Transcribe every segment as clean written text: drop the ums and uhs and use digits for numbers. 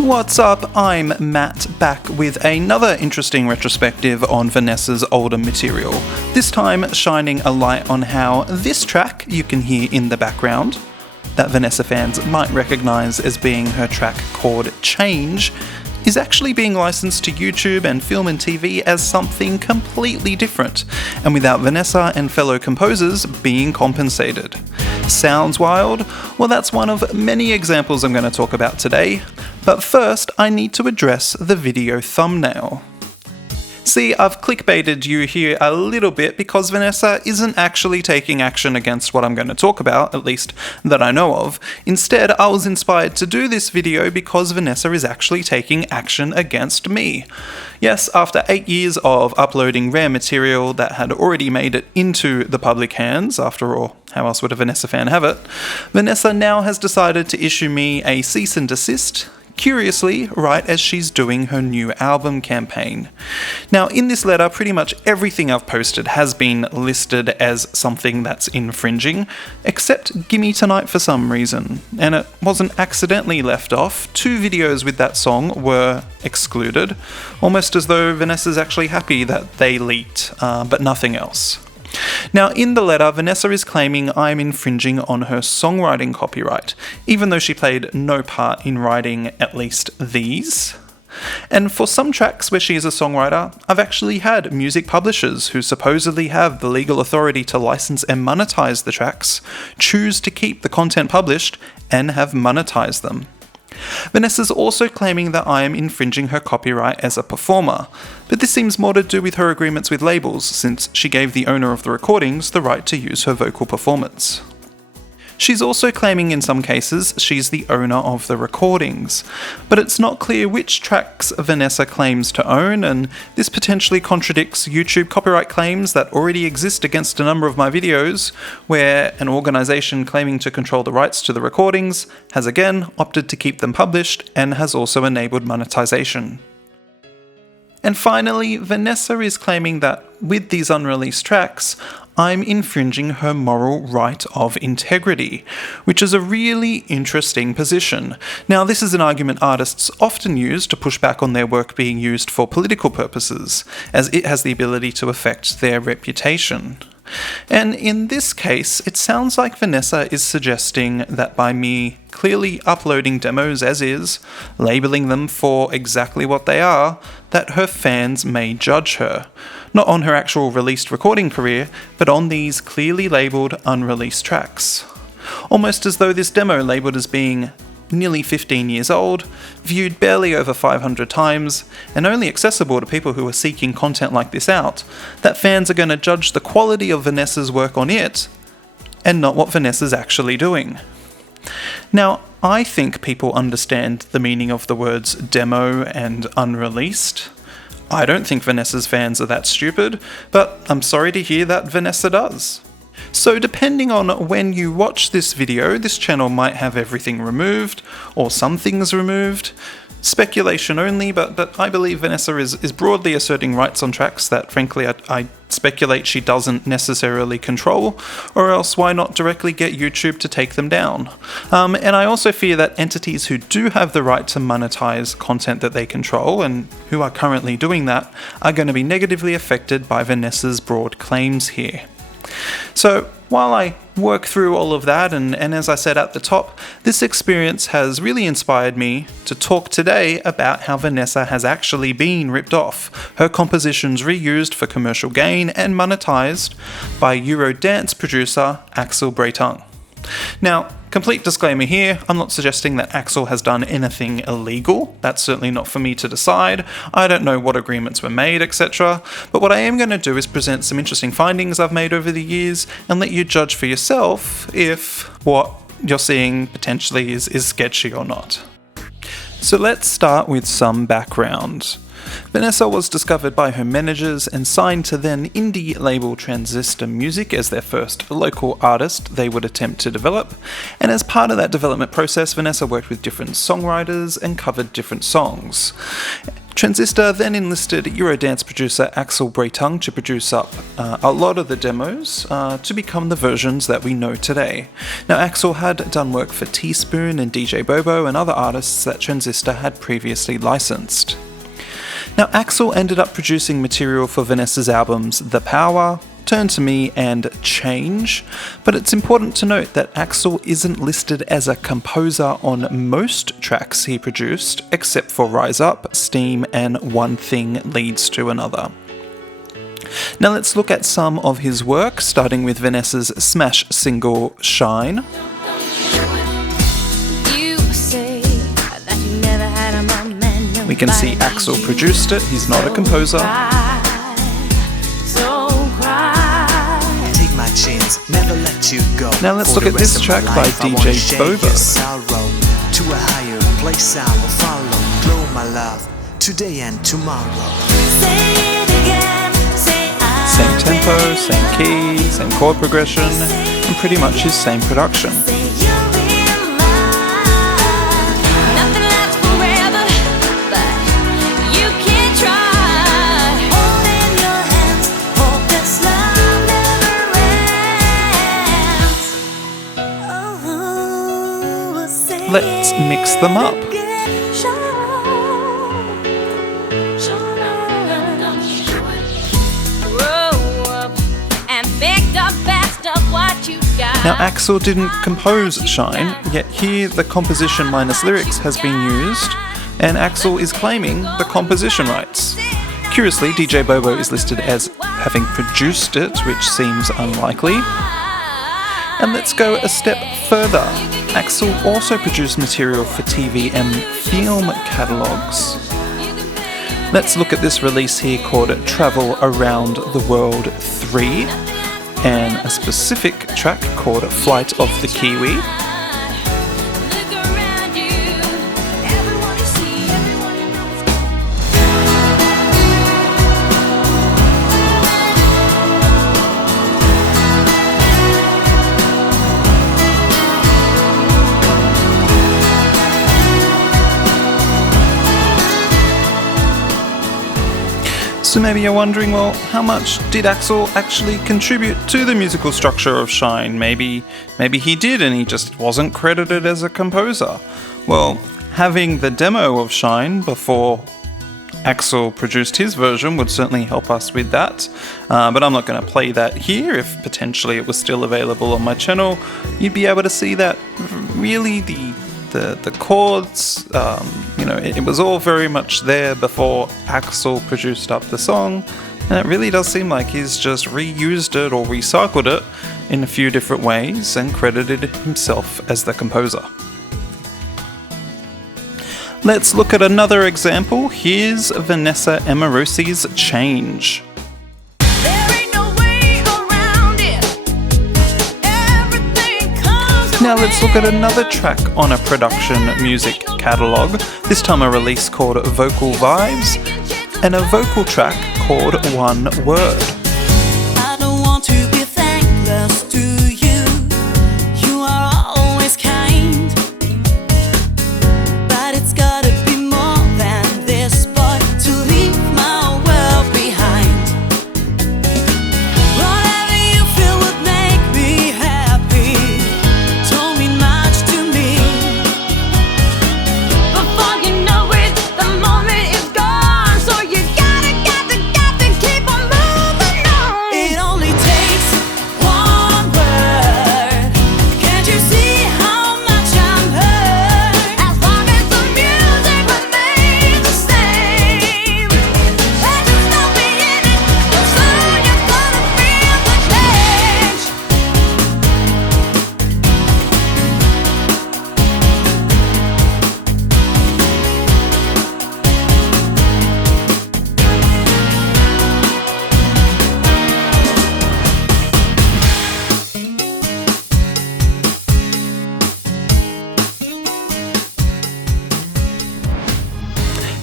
What's up? I'm Matt, back with another interesting retrospective on Vanessa's older material, this time shining a light on how this track you can hear in the background, that Vanessa fans might recognise as being her track called Change, is actually being licensed to YouTube and film and TV as something completely different, and without Vanessa and fellow composers being compensated. Sounds wild? Well, that's one of many examples I'm going to talk about today, but first I need to address the video thumbnail. See, I've clickbaited you here a little bit because Vanessa isn't actually taking action against what I'm going to talk about, at least that I know of. Instead, I was inspired to do this video because Vanessa is actually taking action against me. Yes, after 8 years of uploading rare material that had already made it into the public hands, after all, how else would a Vanessa fan have it, Vanessa now has decided to issue me a cease and desist, curiously, right as she's doing her new album campaign. Now, in this letter, pretty much everything I've posted has been listed as something that's infringing, except Gimme Tonight for some reason, and it wasn't accidentally left off. 2 videos with that song were excluded, almost as though Vanessa's actually happy that they leaked, but nothing else. Now, in the letter, Vanessa is claiming I'm infringing on her songwriting copyright, even though she played no part in writing at least these. And for some tracks where she is a songwriter, I've actually had music publishers who supposedly have the legal authority to license and monetize the tracks choose to keep the content published and have monetized them. Vanessa's also claiming that I am infringing her copyright as a performer, but this seems more to do with her agreements with labels, since she gave the owner of the recordings the right to use her vocal performance. She's also claiming in some cases she's the owner of the recordings, but it's not clear which tracks Vanessa claims to own, and this potentially contradicts YouTube copyright claims that already exist against a number of my videos, where an organisation claiming to control the rights to the recordings has again opted to keep them published and has also enabled monetization. And finally, Vanessa is claiming that with these unreleased tracks, I'm infringing her moral right of integrity, which is a really interesting position. Now, this is an argument artists often use to push back on their work being used for political purposes, as it has the ability to affect their reputation. And in this case, it sounds like Vanessa is suggesting that by me clearly uploading demos as is, labeling them for exactly what they are, that her fans may judge her. Not on her actual released recording career, but on these clearly labelled unreleased tracks. Almost as though this demo labelled as being nearly 15 years old, viewed barely over 500 times, and only accessible to people who are seeking content like this out, that fans are going to judge the quality of Vanessa's work on it, and not what Vanessa's actually doing. Now, I think people understand the meaning of the words demo and unreleased. I don't think Vanessa's fans are that stupid, but I'm sorry to hear that Vanessa does. So depending on when you watch this video, this channel might have everything removed, or some things removed. Speculation only, but I believe Vanessa is broadly asserting rights on tracks that frankly I speculate she doesn't necessarily control, or else why not directly get YouTube to take them down? And I also fear that entities who do have the right to monetize content that they control, and who are currently doing that, are going to be negatively affected by Vanessa's broad claims here. So, while I work through all of that, and as I said at the top, this experience has really inspired me to talk today about how Vanessa has actually been ripped off, her compositions reused for commercial gain and monetized by eurodance producer Axel Breitung. Now, complete disclaimer here, I'm not suggesting that Axel has done anything illegal. That's certainly not for me to decide. I don't know what agreements were made, etc. But what I am going to do is present some interesting findings I've made over the years and let you judge for yourself if what you're seeing potentially is sketchy or not. So let's start with some background. Vanessa was discovered by her managers and signed to then indie label Transistor Music as their first local artist they would attempt to develop, and as part of that development process, Vanessa worked with different songwriters and covered different songs. Transistor then enlisted eurodance producer Axel Breitung to produce up a lot of the demos to become the versions that we know today. Now, Axel had done work for Teaspoon and DJ BoBo and other artists that Transistor had previously licensed. Now, Axel ended up producing material for Vanessa's albums The Power, Turn to Me and Change, but it's important to note that Axel isn't listed as a composer on most tracks he produced, except for Rise Up, Steam and One Thing Leads to Another. Now let's look at some of his work, starting with Vanessa's smash single Shine. We can see Axel produced it, he's not a composer. Never let you go. Now let's look at this track by DJ BoBo. To a higher place I will follow. Glow my love, today and tomorrow. Same tempo, same key, same chord progression, and pretty much his same production. Let's mix them up. Now, Axel didn't compose Shine, yet here the composition minus lyrics has been used, and Axel is claiming the composition rights. Curiously, DJ BoBo is listed as having produced it, which seems unlikely. And let's go a step further. Axel also produced material for TV and film catalogues. Let's look at this release here called Travel Around the World 3, and a specific track called Flight of the Kiwi. So maybe you're wondering, well, how much did Axel actually contribute to the musical structure of Shine? Maybe he did and he just wasn't credited as a composer. Well, having the demo of Shine before Axel produced his version would certainly help us with that, but I'm not going to play that here. If potentially it was still available on my channel, you'd be able to see that really the chords, it was all very much there before Axel produced up the song, and it really does seem like he's just reused it or recycled it in a few different ways and credited himself as the composer. Let's look at another example. Here's Vanessa Amorosi's Change. Now let's look at another track on a production music catalogue, this time a release called Vocal Vibes, and a vocal track called One Word. I don't want to be thankless to you. You are always kind, but it's gotta be more than this, boy, to leave my world behind. Whatever you feel would make me happy. Don't mean much to me. Before you know it, the moment is gone. So you gotta keep on moving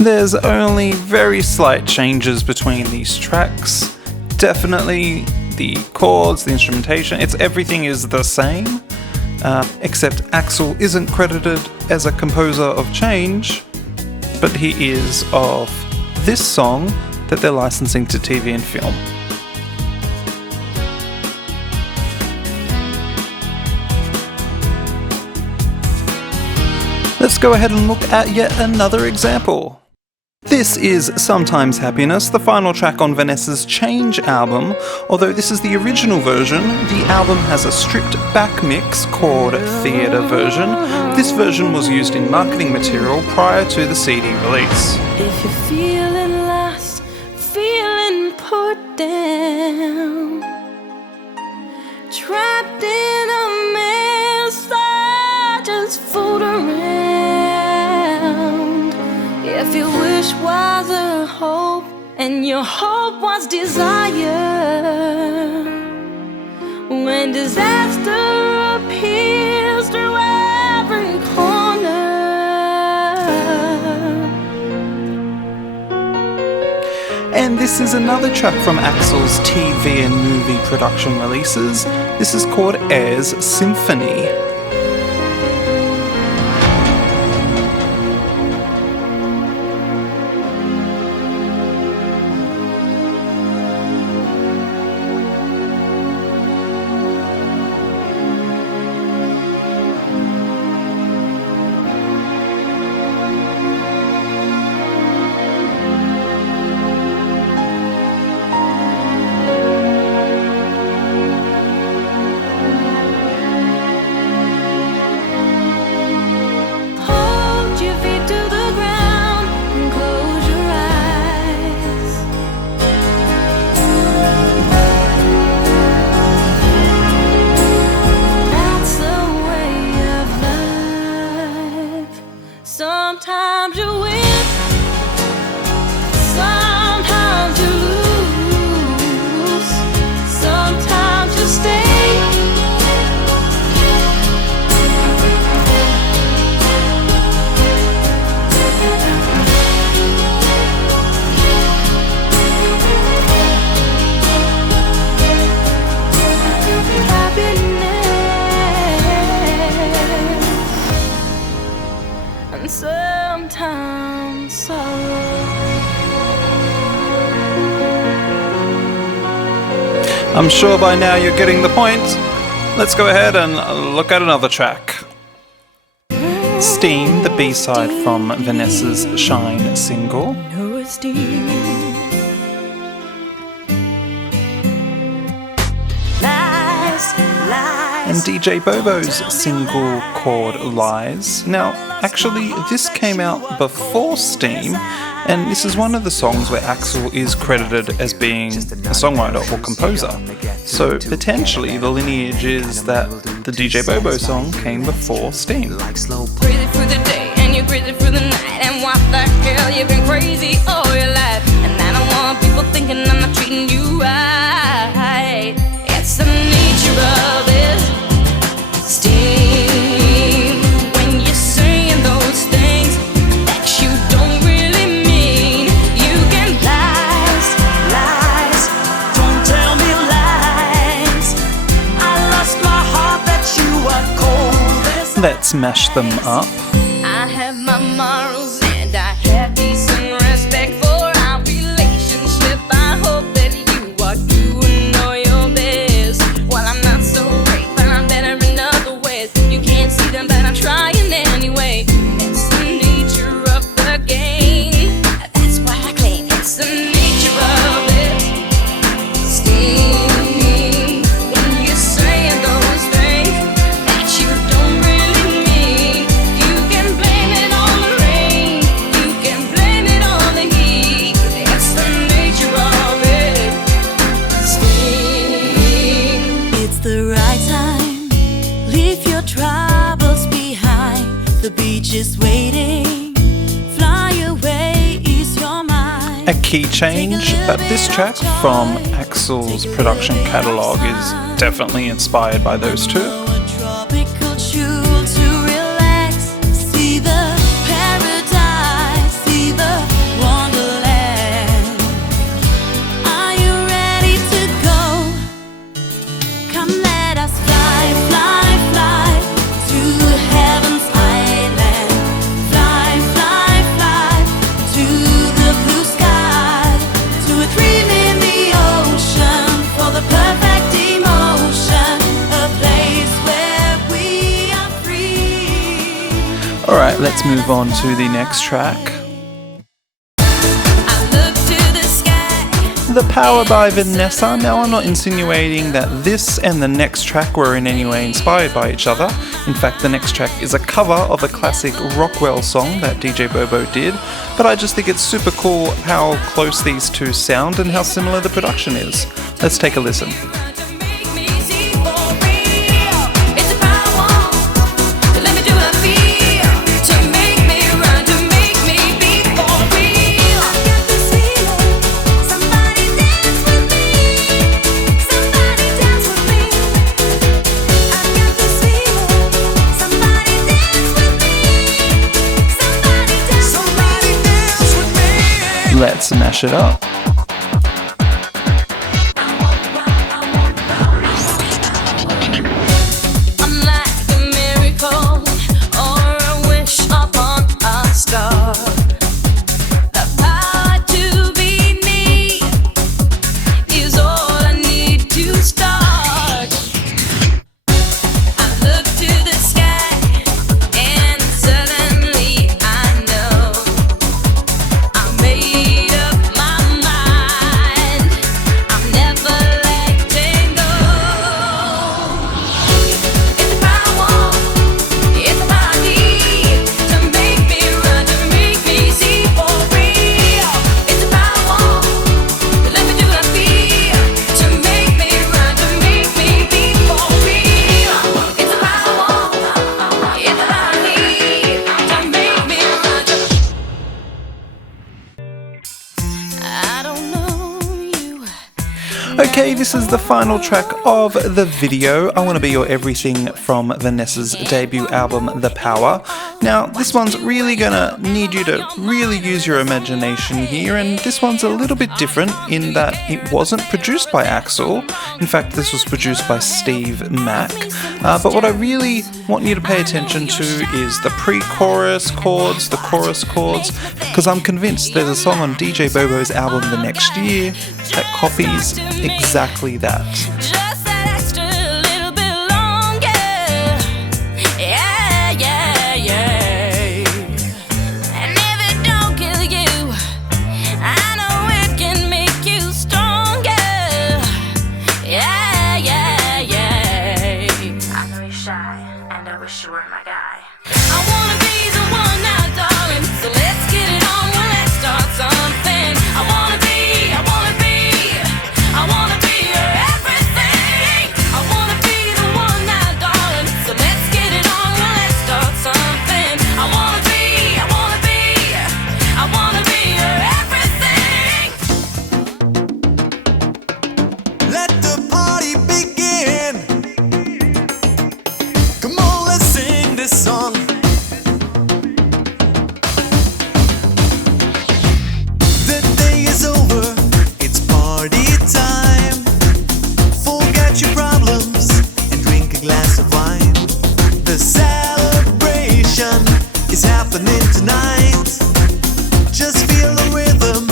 There's only very slight changes between these tracks. Definitely the chords, the instrumentation, everything is the same, except Axel isn't credited as a composer of change, but he is of this song that they're licensing to TV and film. Let's go ahead and look at yet another example. This is Sometimes Happiness, the final track on Vanessa's Change album. Although this is the original version, the album has a stripped back mix called Theatre Version. This version was used in marketing material prior to the CD release. If you're feeling lost, feeling put down, trapped in a mess, I just fooled around. If your wish was a hope and your hope was desire, when disaster appears through every corner. And this is another track from Axel's TV and movie production releases. This is called Ayer's Symphony. Sometimes you win, sometimes you lose, sometimes you stay. And sometimes sorrow. I'm sure by now you're getting the point. Let's go ahead and look at another track. Steam, the B-side from Vanessa's Shine single. No esteem. Lies, lies. And DJ BoBo's single called Lies. Now, actually, this came out before Steam, and this is one of the songs where Axel is credited as being a songwriter or composer. So potentially the lineage is that the DJ BoBo song came before Steam. Crazy through the day and you're crazy through the night. And what the hell, you've been crazy all your life. And I don't want people thinking I'm not treating you right. It's the nature of it. Steam. When you're saying those things that you don't really mean. You can lies, lies. Don't tell me lies. I lost my heart that you are cold. Let's mash them up. I have my morals and I have decent respect for our relationship. I hope that you are doing all your best. Well, I'm not so great, but I'm better in other ways. You can't see them, but I'm trying anyway. It's the nature of the game. That's why I claim it's the nature of it. Steam. When you're saying those things that you don't really mean. You can blame it on the rain. You can blame it on the heat. It's the nature of it. Steam. It's the right time. Leave your troubles behind. The beach is waiting. Fly away, ease your mind. A key change, but this track from Axel's production catalogue is definitely inspired by those two. A tropical jewel to relax. See the paradise. See the Let's move on to the next track. The Power by Vanessa. Now, I'm not insinuating that this and the next track were in any way inspired by each other. In fact, the next track is a cover of a classic Rockwell song that DJ BoBo did, but I just think it's super cool how close these two sound and how similar the production is. Let's take a listen. Let's mash it up. I'm like a miracle or a wish upon a star. The power to be me is all I need to start. I look to the sky and suddenly I know I made up my mind. I'm never letting go. It's the power, it's the power I need to make me run, to make me see for real. It's the power, let me do what I feel, to make me run, to make me be for real. It's the power, it's the power I need to make me run, I don't know you. Okay, this is the final track of the video. I Want to Be Your Everything from Vanessa's debut album, The Power. Now, this one's really gonna need you to really use your imagination here, and this one's a little bit different in that it wasn't produced by Axel. In fact, this was produced by Steve Mack. But what I really want you to pay attention to is the pre-chorus chords, the chorus chords, because I'm convinced there's a song on DJ BoBo's album the next year that copies exactly that. Just that extra little bit longer. Yeah, yeah, yeah. And if it don't kill you, I know it can make you stronger. Yeah, yeah, yeah. I know you're shy, and I wish you were my guy. I wanna be the one now, darling. So let's get it on, well, let's start something. I wanna be your everything. I wanna be the one now, darling. So let's get it on, well, let's start something. I wanna be your everything. Let the party begin. Come on, let's sing this song. The day is over, it's party time. Forget your problems and drink a glass of wine. The celebration is happening tonight. Just feel the rhythm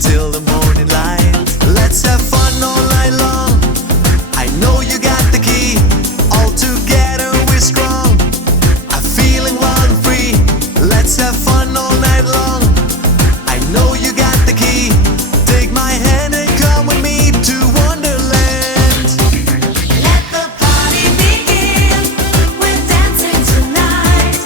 till the morning light. Let's have fun all night long. I know you got the key. All together we're strong. I'm feeling wild and free. Let's have fun all night long. I know you got the key. Take my hand and come with me to Wonderland. Let the party begin. We're dancing tonight.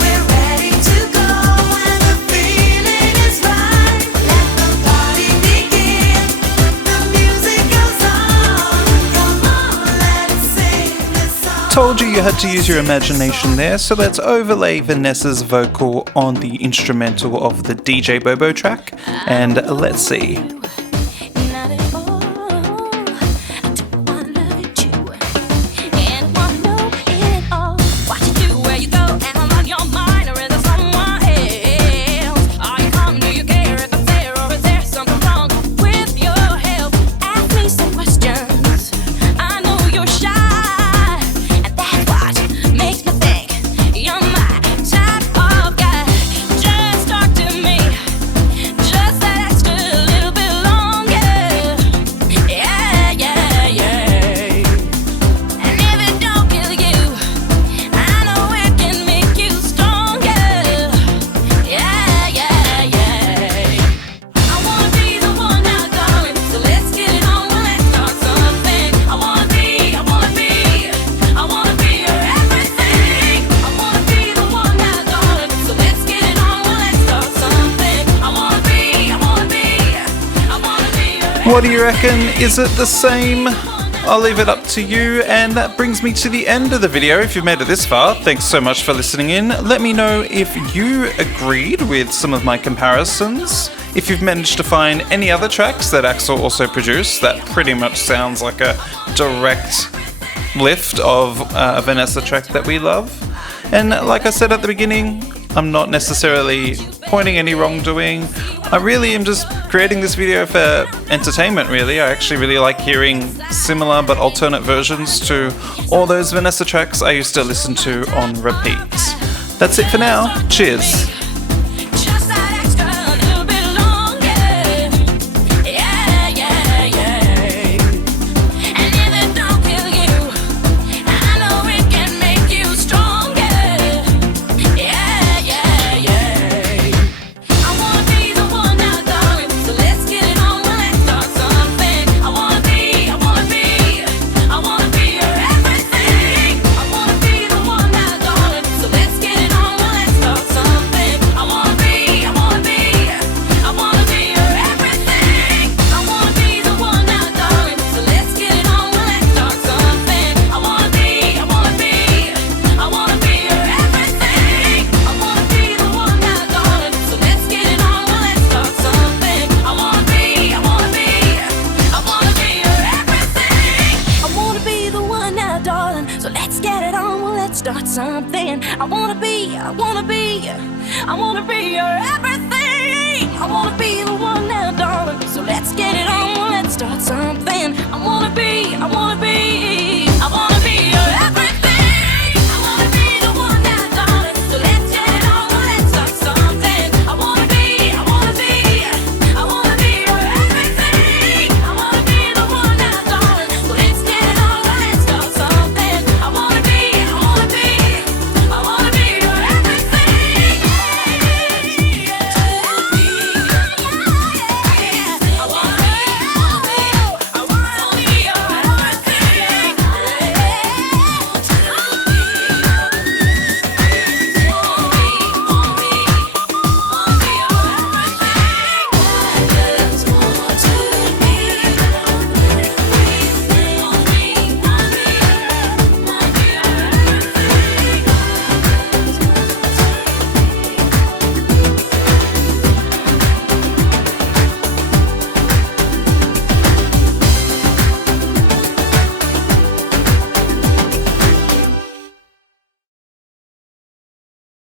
We're ready to go when the feeling is right. Let the party begin. The music goes on. Come on, let's sing this song. Told you had to use your imagination there, so let's overlay Vanessa's vocal on the instrumental of the DJ BoBo track, and let's see. Not at all. I don't wanna look at you, and wanna know it all. What you do, where you go, and I'm on your mind, or is there someone else? Are you calm? Do you care if I'm there, or is there something wrong with your health? Ask me some questions. I know you're shy, and that's what makes me think you're my type of guy. Just talk to me, just that extra little bit longer. What do you reckon? Is it the same? I'll leave it up to you, and that brings me to the end of the video. If you've made it this far, thanks so much for listening in. Let me know if you agreed with some of my comparisons. If you've managed to find any other tracks that Axel also produced, that pretty much sounds like a direct lift of a Vanessa track that we love. And like I said at the beginning, I'm not necessarily pointing any wrongdoing. I really am just creating this video for entertainment, really. I actually really like hearing similar but alternate versions to all those Vanessa tracks I used to listen to on repeat. That's it for now. Cheers. Just that extra little bit longer. Yeah, yeah, yeah. And if it don't kill you, I know it can make you stronger. Yeah, yeah, yeah. I wanna be the one now, darling. So let's get it on, let's start something. I wanna be your everything. I wanna be the one now, darling. So let's get it on, let's start something. I wanna be your everything. I wanna be the one now, darling. So let's get it on, let's start something. I wanna be your everything. I wanna be the one now, darling. So let's get it on, let's start something. I wanna be your everything. I wanna be the one now, darling. So let's get it on, well, let's start something. I wanna be your everything. I wanna be the one now, darling. So let's get it on, well, let's start something. I wanna be